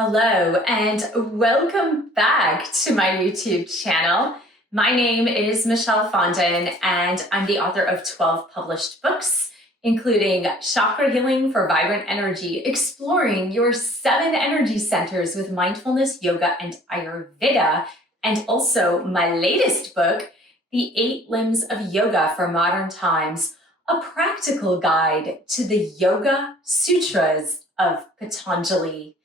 Hello and welcome back to my YouTube channel. My name is Michelle Fondin and I'm the author of 12 published books, including Chakra Healing for Vibrant Energy, exploring your 7 energy centers with mindfulness, yoga, and Ayurveda, and also my latest book, The 8 Limbs of Yoga for Modern Times, a practical guide to the Yoga Sutras of Patanjali.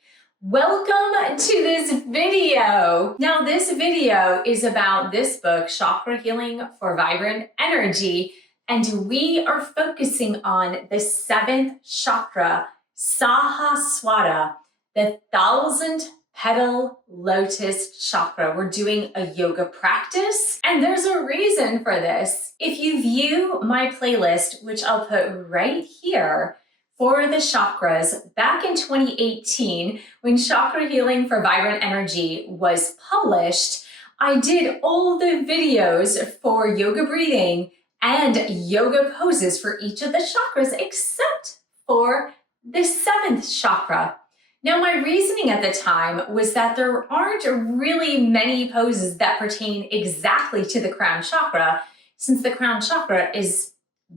Welcome to this video. Now, this video is about this book, Chakra Healing for Vibrant Energy, and we are focusing on the 7th chakra, Sahasrara, the thousand-petal lotus chakra. We're doing a yoga practice, and there's a reason for this. If you view my playlist, which I'll put right here, for the chakras, back in 2018, when Chakra Healing for Vibrant Energy was published, I did all the videos for yoga breathing and yoga poses for each of the chakras, except for the 7th chakra. Now, my reasoning at the time was that there aren't really many poses that pertain exactly to the crown chakra, since the crown chakra is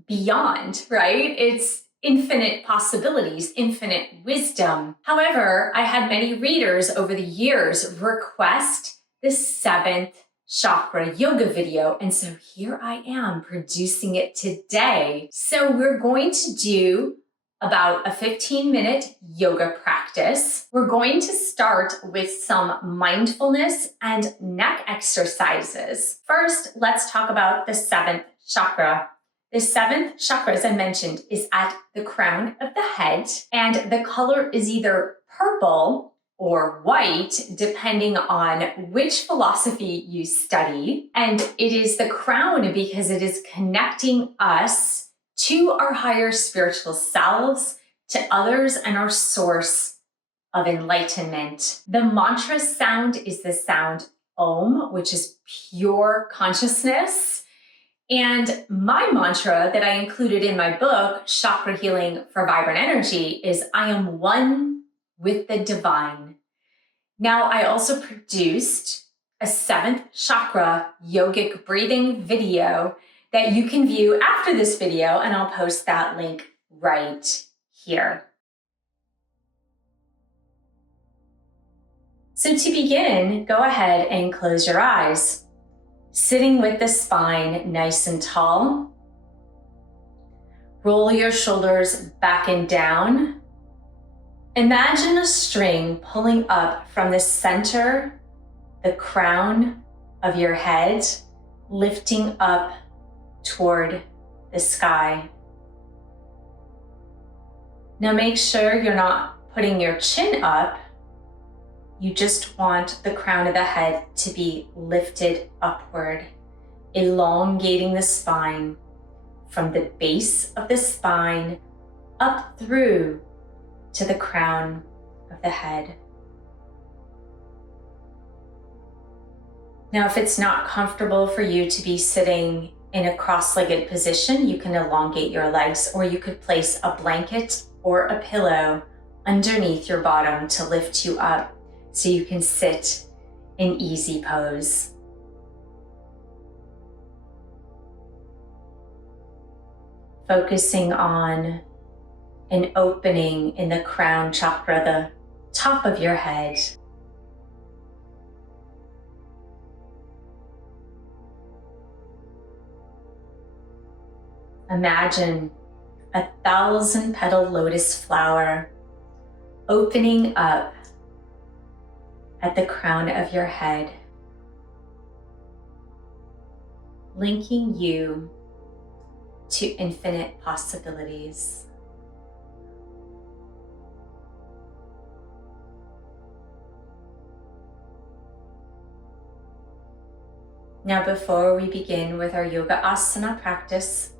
beyond, right? It's infinite possibilities, infinite wisdom. However, I had many readers over the years request the 7th chakra yoga video, and so here I am producing it today. So we're going to do about a 15-minute yoga practice. We're going to start with some mindfulness and neck exercises. First, let's talk about the 7th chakra. The 7th chakra, as I mentioned, is at the crown of the head, and the color is either purple or white, depending on which philosophy you study. And it is the crown because it is connecting us to our higher spiritual selves, to others, and our source of enlightenment. The mantra sound is the sound Om, which is pure consciousness. And my mantra that I included in my book, Chakra Healing for Vibrant Energy, is I am one with the divine. Now, I also produced a 7th chakra yogic breathing video that you can view after this video, and I'll post that link right here. So to begin, go ahead and close your eyes. Sitting with the spine nice and tall. Roll your shoulders back and down. Imagine a string pulling up from the center, the crown of your head, lifting up toward the sky. Now make sure you're not putting your chin up. You just want the crown of the head to be lifted upward, elongating the spine from the base of the spine up through to the crown of the head. Now, if it's not comfortable for you to be sitting in a cross-legged position, you can elongate your legs, or you could place a blanket or a pillow underneath your bottom to lift you up, so you can sit in easy pose. Focusing on an opening in the crown chakra, the top of your head. Imagine a 1,000-petal lotus flower opening up at the crown of your head, linking you to infinite possibilities. Now, before we begin with our yoga asana practice,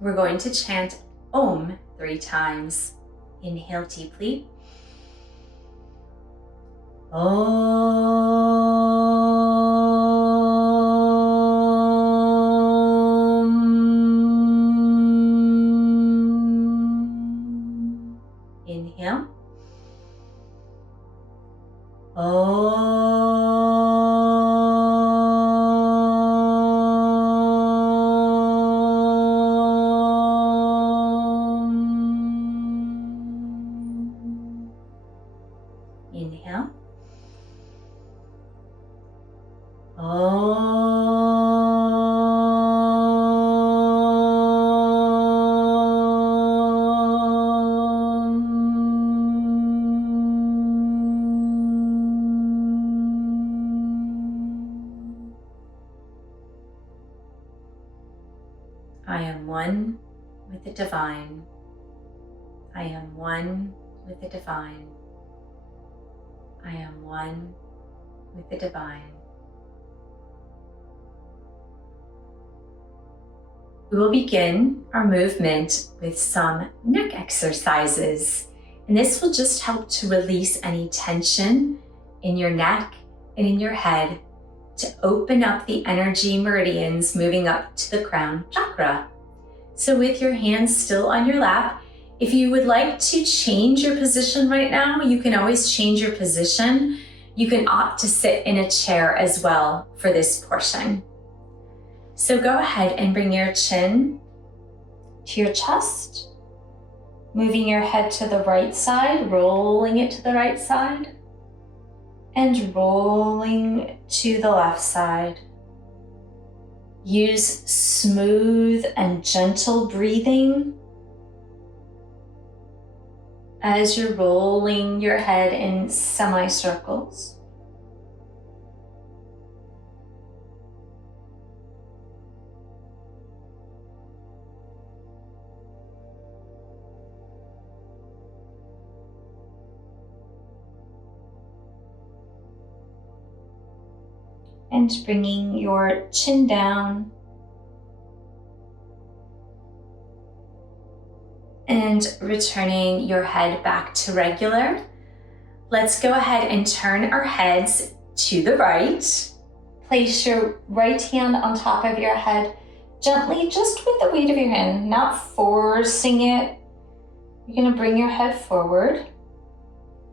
we're going to chant Om 3 times. Inhale deeply. Inhale. Inhale. I am one with the divine. I am one with the divine. I am one with the divine. We will begin our movement with some neck exercises, and this will just help to release any tension in your neck and in your head to open up the energy meridians moving up to the crown chakra. So with your hands still on your lap, if you would like to change your position right now, you can always change your position. You can opt to sit in a chair as well for this portion. So go ahead and bring your chin to your chest, moving your head to the right side, rolling it to the right side, and rolling to the left side. Use smooth and gentle breathing as you're rolling your head in semicircles. And bringing your chin down and returning your head back to regular. Let's go ahead and turn our heads to the right. Place your right hand on top of your head gently, just with the weight of your hand, not forcing it. You're going to bring your head forward.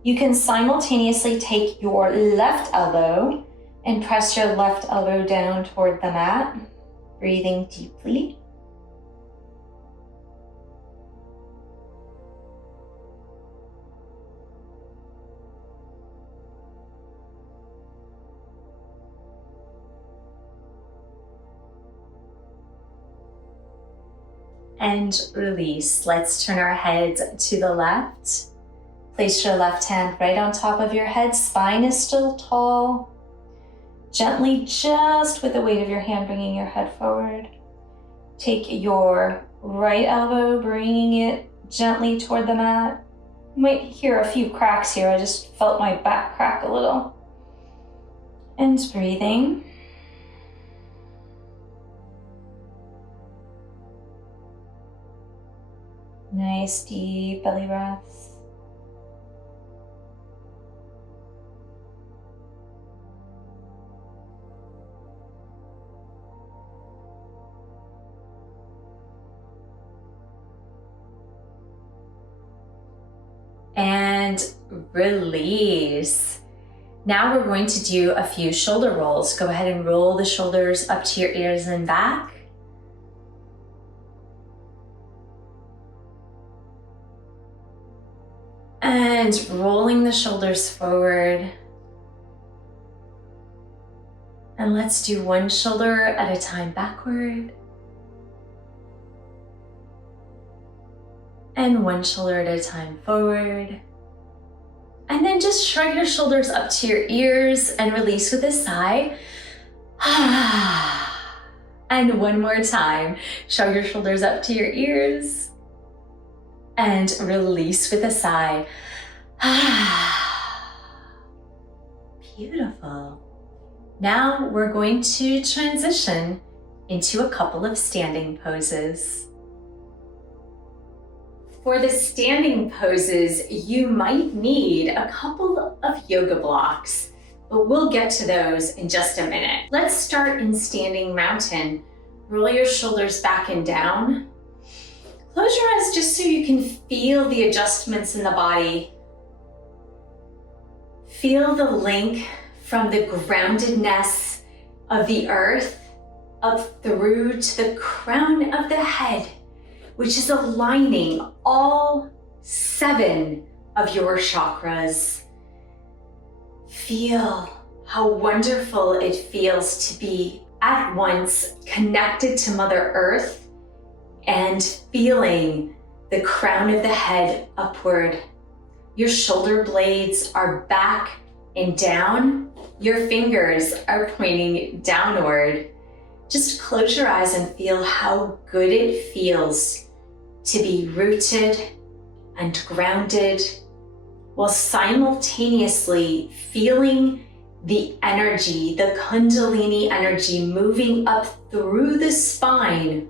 You can simultaneously take your left elbow and press your left elbow down toward the mat, breathing deeply. And release. Let's turn our heads to the left. Place your left hand right on top of your head. Spine is still tall. Gently, just with the weight of your hand, bringing your head forward. Take your right elbow, bringing it gently toward the mat. You might hear a few cracks here. I just felt my back crack a little. And breathing. Nice deep belly breaths. And release. Now we're going to do a few shoulder rolls. Go ahead and roll the shoulders up to your ears and back. And rolling the shoulders forward. And let's do one shoulder at a time backward. And one shoulder at a time forward. And then just shrug your shoulders up to your ears and release with a sigh. And one more time, shrug your shoulders up to your ears and release with a sigh. Beautiful. Now we're going to transition into a couple of standing poses. For the standing poses, you might need a couple of yoga blocks, but we'll get to those in just a minute. Let's start in standing mountain. Roll your shoulders back and down. Close your eyes just so you can feel the adjustments in the body. Feel the link from the groundedness of the earth up through to the crown of the head, which is aligning all 7 of your chakras. Feel how wonderful it feels to be at once connected to Mother Earth and feeling the crown of the head upward. Your shoulder blades are back and down. Your fingers are pointing downward. Just close your eyes and feel how good it feels to be rooted and grounded while simultaneously feeling the energy, the Kundalini energy moving up through the spine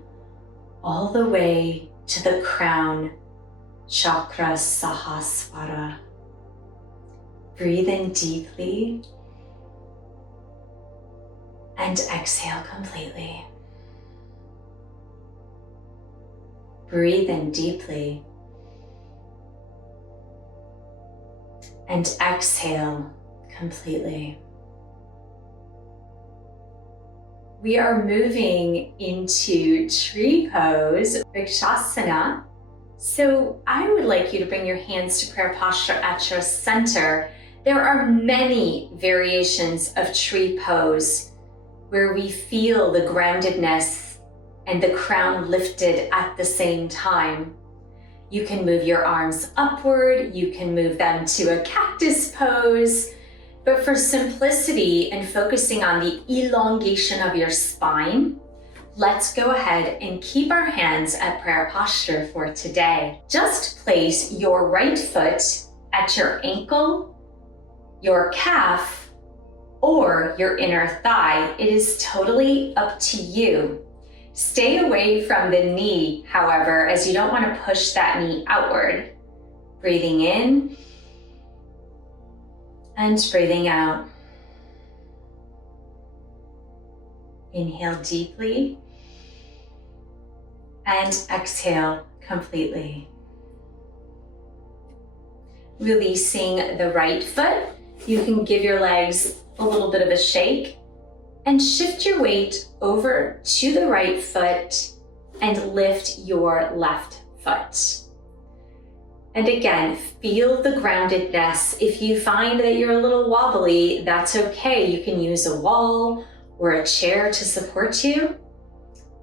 all the way to the crown, Chakra Sahasrara. Breathe in deeply and exhale completely. Breathe in deeply and exhale completely. We are moving into tree pose, Vrikshasana. So I would like you to bring your hands to prayer posture at your center. There are many variations of tree pose where we feel the groundedness and the crown lifted at the same time. You can move your arms upward, you can move them to a cactus pose, but for simplicity and focusing on the elongation of your spine, let's go ahead and keep our hands at prayer posture for today. Just place your right foot at your ankle, your calf, or your inner thigh. It is totally up to you. Stay away from the knee, however, as you don't want to push that knee outward. Breathing in and breathing out. Inhale deeply and exhale completely. Releasing the right foot, you can give your legs a little bit of a shake and shift your weight over to the right foot and lift your left foot. And again, feel the groundedness. If you find that you're a little wobbly, that's okay. You can use a wall or a chair to support you.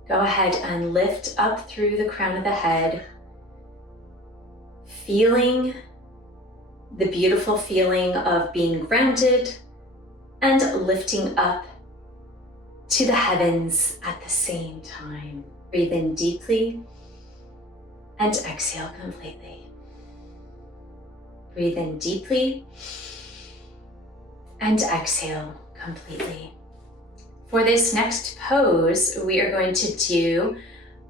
Go ahead and lift up through the crown of the head, feeling the beautiful feeling of being grounded and lifting up to the heavens at the same time. Breathe in deeply and exhale completely. Breathe in deeply and exhale completely. For this next pose, we are going to do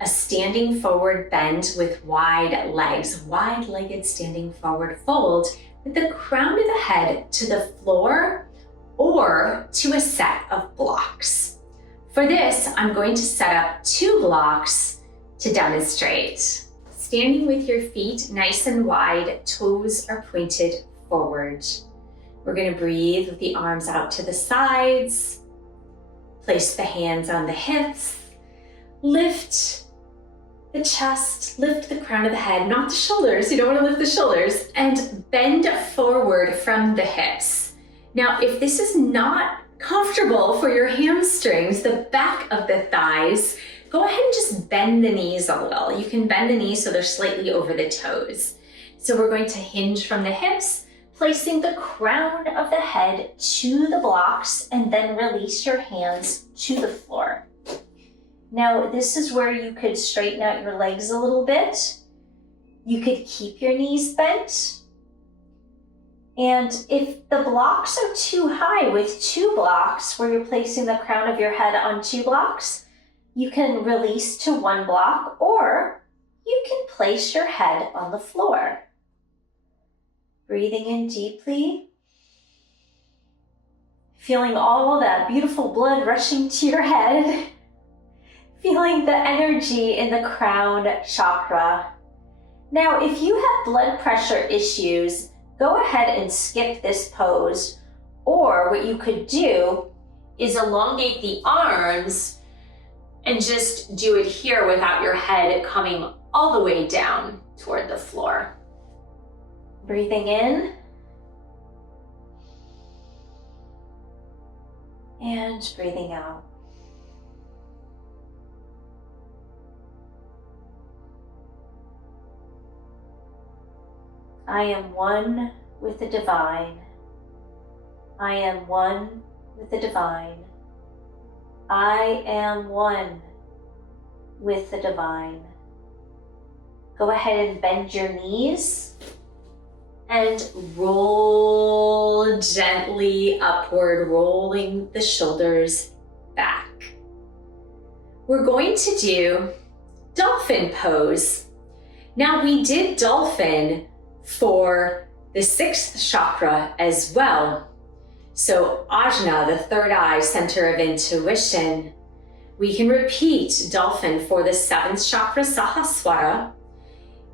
a standing forward bend with wide legs, wide-legged standing forward fold with the crown of the head to the floor or to a set of blocks. For this, I'm going to set up 2 blocks to demonstrate. Standing with your feet nice and wide, toes are pointed forward. We're going to breathe with the arms out to the sides. Place the hands on the hips. Lift the chest, lift the crown of the head, not the shoulders. You don't want to lift the shoulders, and bend forward from the hips. Now, if this is not comfortable for your hamstrings, the back of the thighs, go ahead and just bend the knees a little. You can bend the knees so they're slightly over the toes. So we're going to hinge from the hips, placing the crown of the head to the blocks, and then release your hands to the floor. Now, this is where you could straighten out your legs a little bit. You could keep your knees bent. And if the blocks are too high with 2 blocks, where you're placing the crown of your head on 2 blocks, you can release to 1 block, or you can place your head on the floor. Breathing in deeply. Feeling all that beautiful blood rushing to your head. Feeling the energy in the crown chakra. Now, if you have blood pressure issues, go ahead and skip this pose, or what you could do is elongate the arms and just do it here without your head coming all the way down toward the floor. Breathing in and breathing out. I am one with the divine. I am one with the divine. I am one with the divine. Go ahead and bend your knees and roll gently upward, rolling the shoulders back. We're going to do dolphin pose. Now, we did dolphin for the 6th chakra as well. So Ajna, the third eye, center of intuition. We can repeat dolphin for the 7th Chakra Sahasrara.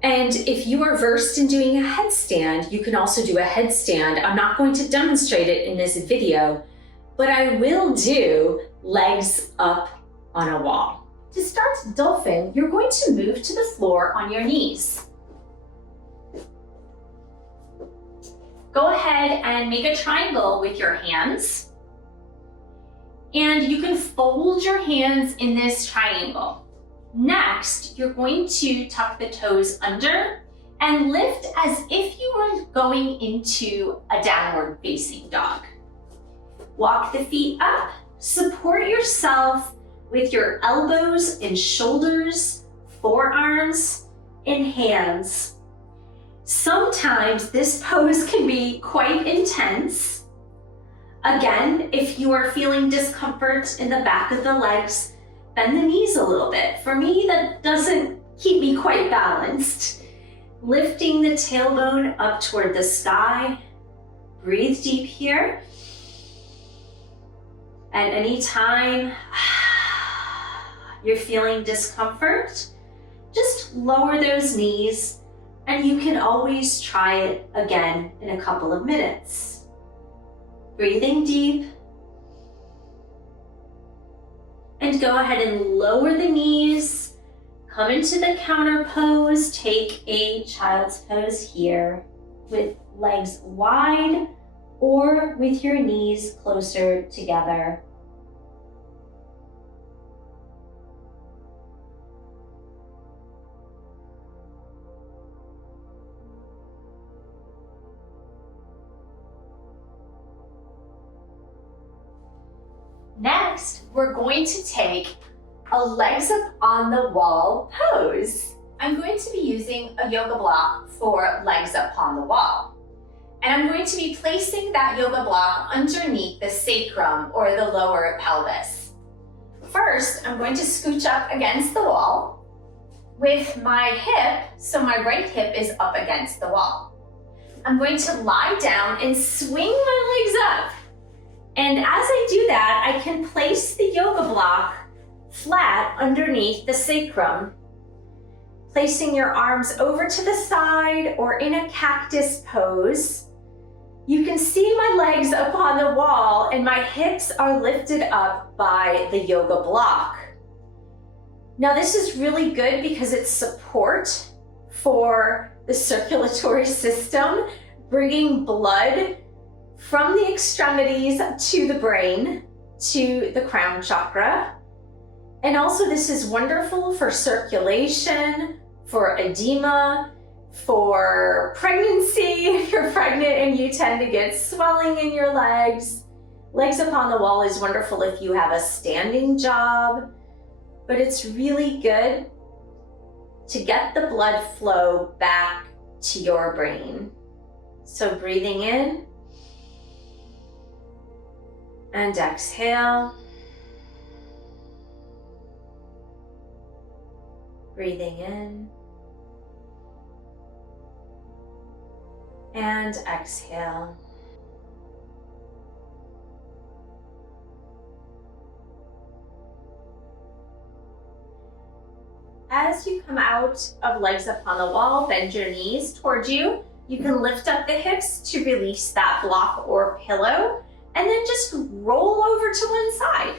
And if you are versed in doing a headstand, you can also do a headstand. I'm not going to demonstrate it in this video, but I will do legs up on a wall. To start dolphin, you're going to move to the floor on your knees. Go ahead and make a triangle with your hands. And you can fold your hands in this triangle. Next, you're going to tuck the toes under and lift as if you were going into a downward facing dog. Walk the feet up, support yourself with your elbows and shoulders, forearms, and hands. Sometimes this pose can be quite intense. Again, if you are feeling discomfort in the back of the legs, bend the knees a little bit. For me, that doesn't keep me quite balanced. Lifting the tailbone up toward the sky. Breathe deep here. At any time you're feeling discomfort, just lower those knees, and you can always try it again in a couple of minutes. Breathing deep. And go ahead and lower the knees. Come into the counter pose. Take a child's pose here with legs wide or with your knees closer together. Next, we're going to take a legs up on the wall pose. I'm going to be using a yoga block for legs up on the wall. And I'm going to be placing that yoga block underneath the sacrum or the lower pelvis. First, I'm going to scooch up against the wall with my hip, so my right hip is up against the wall. I'm going to lie down and swing my legs up. And as I do that, I can place the yoga block flat underneath the sacrum. Placing your arms over to the side or in a cactus pose. You can see my legs up on the wall and my hips are lifted up by the yoga block. Now this is really good because it's support for the circulatory system, bringing blood from the extremities to the brain, to the crown chakra. And also this is wonderful for circulation, for edema, for pregnancy. If you're pregnant and you tend to get swelling in your legs. Legs up on the wall is wonderful if you have a standing job, but it's really good to get the blood flow back to your brain. So breathing in and exhale. Breathing in and exhale. As you come out of legs up on the wall, bend your knees towards you. You can lift up the hips to release that block or pillow, and then just roll over to one side.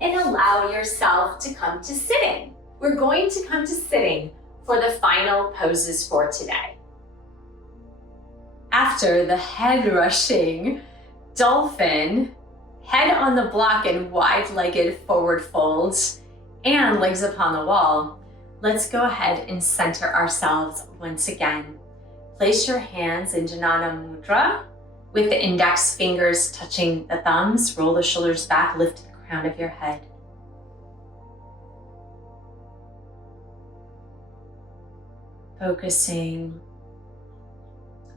And allow yourself to come to sitting. We're going to come to sitting for the final poses for today. After the head-rushing dolphin, head on the block and wide-legged forward folds, and legs upon the wall, let's go ahead and center ourselves once again. Place your hands in Jnana Mudra with the index fingers touching the thumbs. Roll the shoulders back, lift the crown of your head. Focusing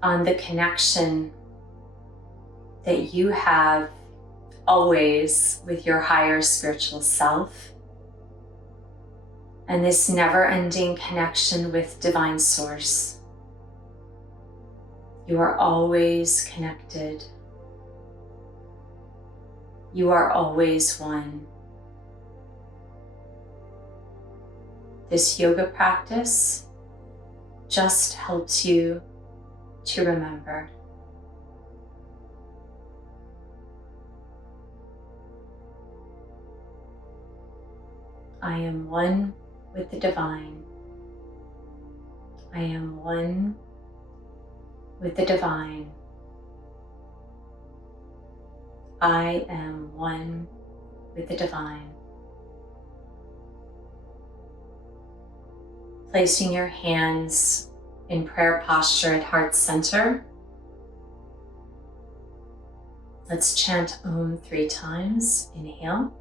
on the connection that you have always with your higher spiritual self, and this never-ending connection with Divine Source. You are always connected. You are always one. This yoga practice just helps you to remember. I am one with the divine. I am one with the divine. I am one with the divine. Placing your hands in prayer posture at heart center. Let's chant Om 3 times. Inhale.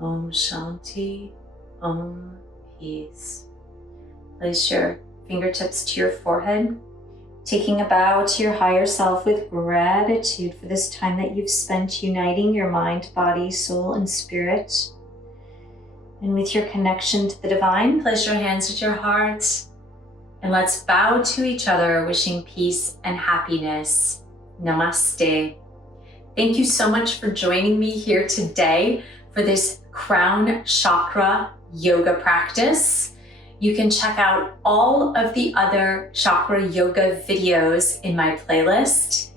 Om Shanti, Om Peace. Place your fingertips to your forehead, taking a bow to your higher self with gratitude for this time that you've spent uniting your mind, body, soul, and spirit. And with your connection to the divine, place your hands at your heart and let's bow to each other, wishing peace and happiness. Namaste. Thank you so much for joining me here today for this Crown Chakra Yoga Practice. You can check out all of the other chakra yoga videos in my playlist,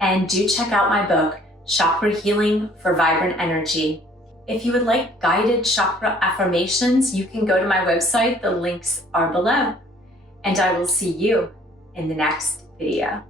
and do check out my book, Chakra Healing for Vibrant Energy. If you would like guided chakra affirmations, you can go to my website. The links are below. And I will see you in the next video.